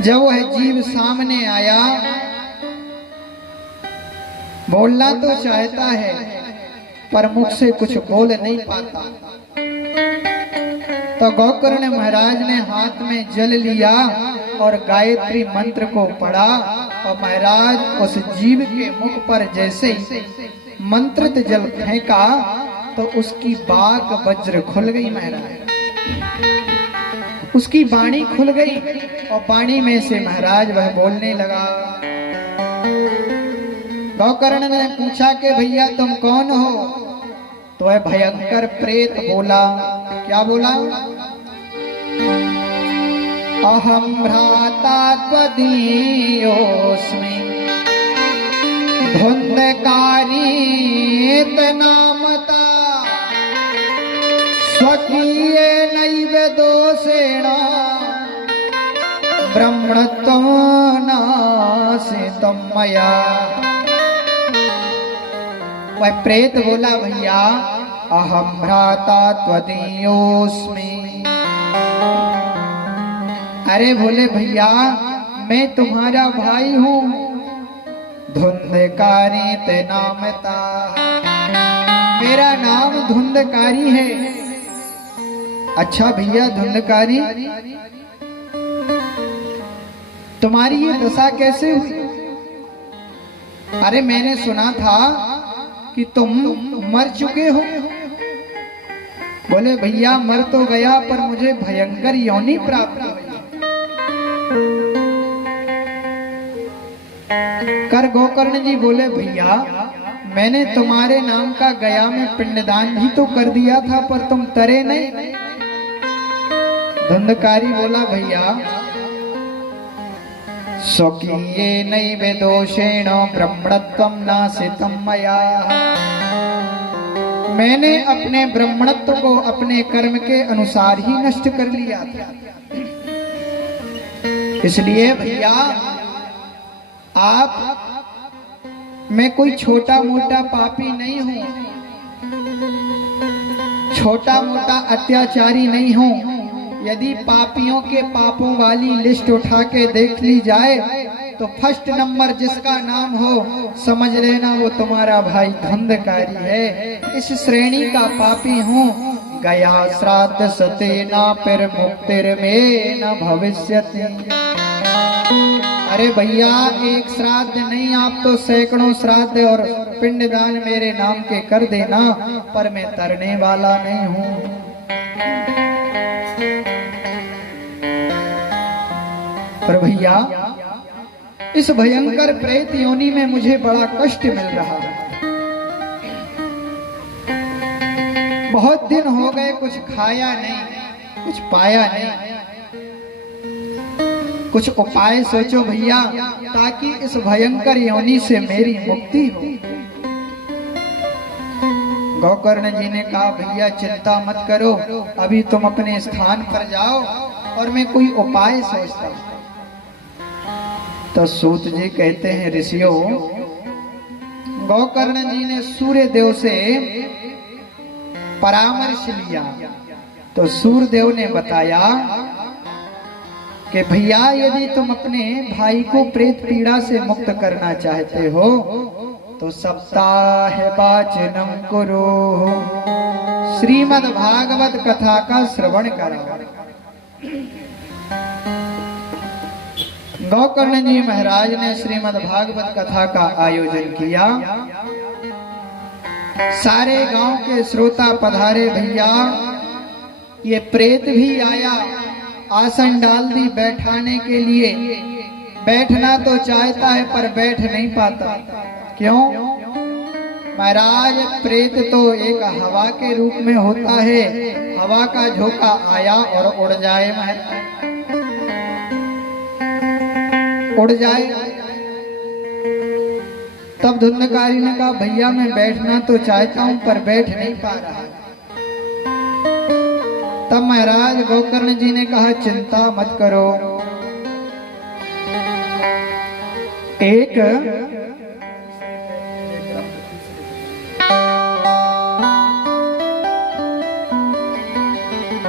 जब वह जीव सामने आया, बोलना तो चाहता है पर मुख से कुछ बोल नहीं पाता। तो गोकर्ण महाराज ने हाथ में जल लिया और गायत्री मंत्र को पढ़ा और महाराज उस जीव के मुख पर जैसे ही मंत्रित जल फेंका तो उसकी बाग वज्र खुल गई। महाराज उसकी वाणी खुल गई और वाणी में से महाराज वह बोलने लगा। गोकर्ण ने पूछा कि भैया तुम कौन हो? तो वह भयंकर प्रेत बोला। क्या बोला? अहम भ्राता त्वदीयोऽस्मि धुंधकारी नामता स्वकीयेनैव दोषेण ब्रह्मणत्वं नाशितं मया। वह प्रेत बोला, भैया अहम भ्राता त्वदीयोऽस्मि। अरे बोले भैया मैं तुम्हारा भाई हूँ। धुंधकारी ते नामता, मेरा नाम धुंधकारी है। अच्छा भैया धुंधकारी, तुम्हारी ये दशा कैसे हुई? अरे मैंने सुना था कि तुम मर चुके हो। बोले भैया मर तो गया पर मुझे भयंकर योनि प्राप्त हुई। कर गोकर्ण जी बोले भैया मैंने तुम्हारे नाम का गया में पिंडदान भी तो कर दिया था पर तुम तरे नहीं। धुंधकारी बोला भैया स्वकीयेनैव दोषेण ब्रह्मणत्वं नाशितं मया। मैंने अपने ब्रह्मणत्व को अपने कर्म के अनुसार ही नष्ट कर लिया था। इसलिए भैया आप, मैं कोई छोटा मोटा पापी नहीं हूँ, छोटा मोटा अत्याचारी नहीं हूँ। यदि पापियों के पापों वाली लिस्ट उठा के देख ली जाए तो फर्स्ट नंबर जिसका नाम हो समझ लेना वो तुम्हारा भाई धुंधकारी है। इस श्रेणी का पापी हूँ। गया श्राद्ध सतेना फिर मुक्तिर में न भविष्यति। अरे भैया एक श्राद्ध नहीं, आप तो सैकड़ों श्राद्ध और पिंडदान मेरे नाम के कर देना पर मैं तरने वाला नहीं हूँ। पर भैया इस भयंकर प्रेत योनि में मुझे बड़ा कष्ट मिल रहा है। बहुत दिन हो गए, कुछ खाया नहीं, कुछ पाया नहीं। कुछ उपाय सोचो भैया ताकि इस भयंकर योनि से मेरी मुक्ति हो। गोकर्ण जी ने कहा भैया चिंता मत करो, अभी तुम अपने स्थान पर जाओ और मैं कोई उपाय सोचता हूं। तो सूत जी कहते हैं ऋषियों, गोकर्ण जी ने सूर्य देव से परामर्श लिया तो सूर्य देव ने बताया कि भैया यदि तुम अपने भाई को प्रेत पीड़ा से मुक्त करना चाहते हो तो सप्ताह वाचनम करो, श्रीमद् भागवत कथा का श्रवण करो। गोकर्ण जी महाराज ने श्रीमद् भागवत कथा का आयोजन किया। सारे गांव के श्रोता पधारे। भैया ये प्रेत भी आया, आसन डाल दी बैठाने के लिए। बैठना तो चाहता है पर बैठ नहीं पाता। क्यों? महाराज प्रेत तो एक हवा के रूप में होता है, हवा का झोंका आया और उड़ जाए, महाराज उड़ जाए। तब धुंधकारी ने कहा भैया मैं बैठना तो चाहता हूं पर बैठ नहीं पा रहा। तब महाराज गोकर्ण जी ने कहा चिंता मत करो, एक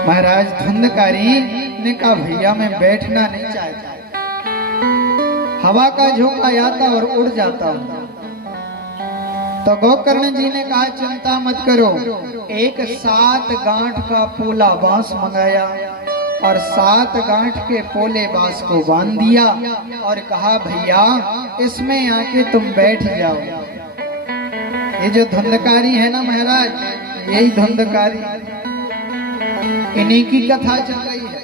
महाराज धुंधकारी ने कहा भैया मैं बैठना नहीं चाहता। हवा का झोंका आता और उड़ जाता। तो गोकर्ण जी ने कहा चिंता मत करो, एक 7 गांठ का पोला बांस मंगाया और 7 गांठ के पोले बांस को बांध दिया और कहा भैया इसमें आके तुम बैठ जाओ। ये जो धुंधकारी है ना महाराज, यही धुंधकारी, इन्हीं की कथा चल रही है।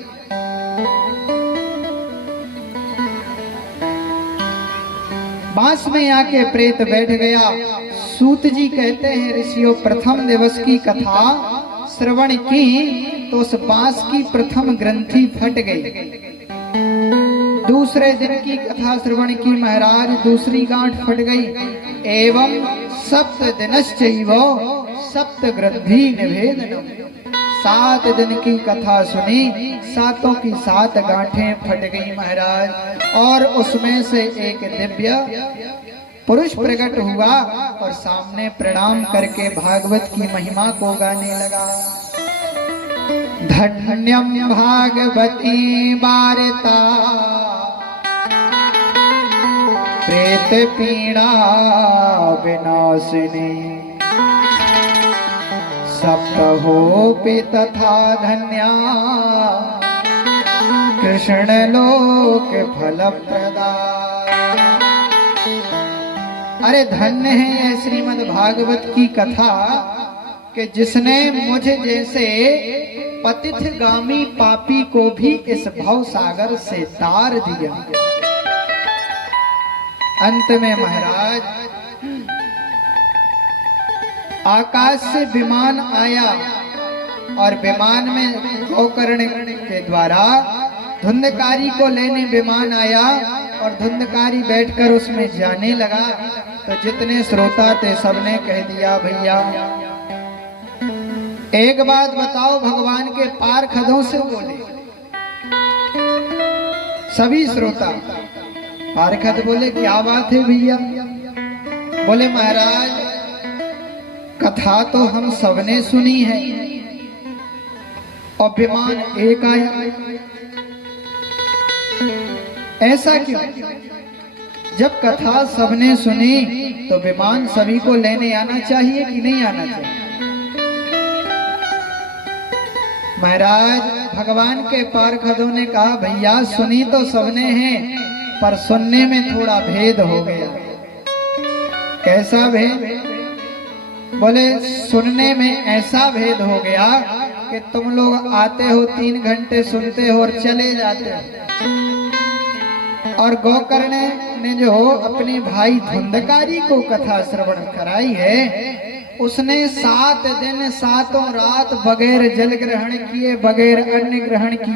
बांस में आके प्रेत बैठ गया। सूत जी कहते हैं ऋषियों प्रथम दिवस की कथा श्रवण की तो उस बांस की प्रथम ग्रंथि फट गई। दूसरे दिन की कथा श्रवण की महाराज, दूसरी गांठ फट गई। एवं सप्त दिनश्चैव सप्त ग्रंथि निभेदनम्। 7 दिन की कथा सुनी, 7 की 7 गांठें फट गई महाराज। और उसमें से एक दिव्य पुरुष प्रकट हुआ और सामने प्रणाम करके भागवत की महिमा को गाने लगा। धन्यम भागवती वार्ता प्रेत पीड़ा विनाशिनी, सप्तहोपि तथा धन्या कृष्ण लोक फल प्रदा। अरे धन्य है यह श्रीमद् भागवत की कथा कि जिसने मुझे जैसे पतित गामी पापी को भी इस भव सागर से तार दिया। अंत में महाराज आकाश से विमान आया और विमान में गोकर्ण के द्वारा धुंधकारी को लेने विमान आया और धुंधकारी बैठकर उसमें जाने लगा। तो जितने श्रोता थे सबने कह दिया भैया एक बात बताओ, भगवान के पारखदों से बोले। सभी श्रोता पारखद बोले क्या बात है भैया? बोले महाराज कथा तो हम सबने सुनी है और विमान एक आया, ऐसा क्यों? जब कथा सबने सुनी तो विमान सभी को लेने आना चाहिए कि नहीं आना चाहिए? महाराज भगवान के पारखदों ने कहा भैया सुनी तो सबने हैं पर सुनने में थोड़ा भेद हो गया। कैसा भेद? बोले सुनने में ऐसा भेद हो गया कि तुम लोग आते हो 3 घंटे सुनते हो और चले जाते हो, और गोकर्ण ने जो अपने भाई धुंधकारी को कथा श्रवण कराई है उसने 7 दिन 7 रात बगैर जल ग्रहण किए, बगैर अन्न ग्रहण किए